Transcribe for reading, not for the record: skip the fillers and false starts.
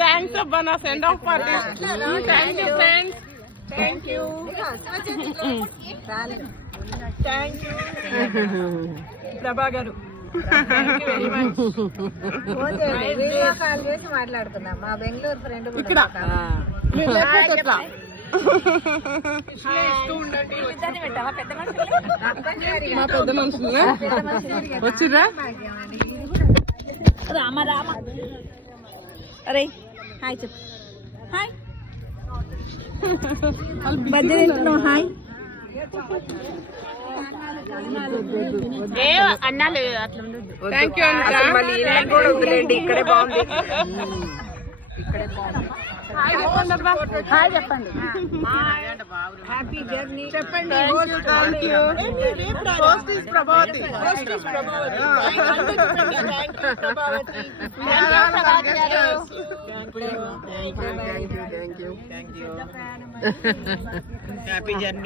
Thanks అబ్బా నా friend of party. Thank you friends. Thank you. Thank you ప్రభా గారు. మాట్లాడుతున్నాం మా బెంగళూరు ఫ్రెండ్ ఇక్కడ మా పెద్ద మనుషులు వచ్చిర్రా. రామ రామ. అరే హాయ్ చెప్పు. హాయ్ బజ్జీ తింటున్నావు. హాయ్ అన్నాలు అట్లా ఉండదు. థ్యాంక్ యూ అంతా. ఇక్కడే బాగుంది. ఇక్కడే బాగుంది. హాయ్ చెప్పండి. హ్యాపీ జర్నీ చెప్పండి. Thank you. First is Prabhavati. Happy journey.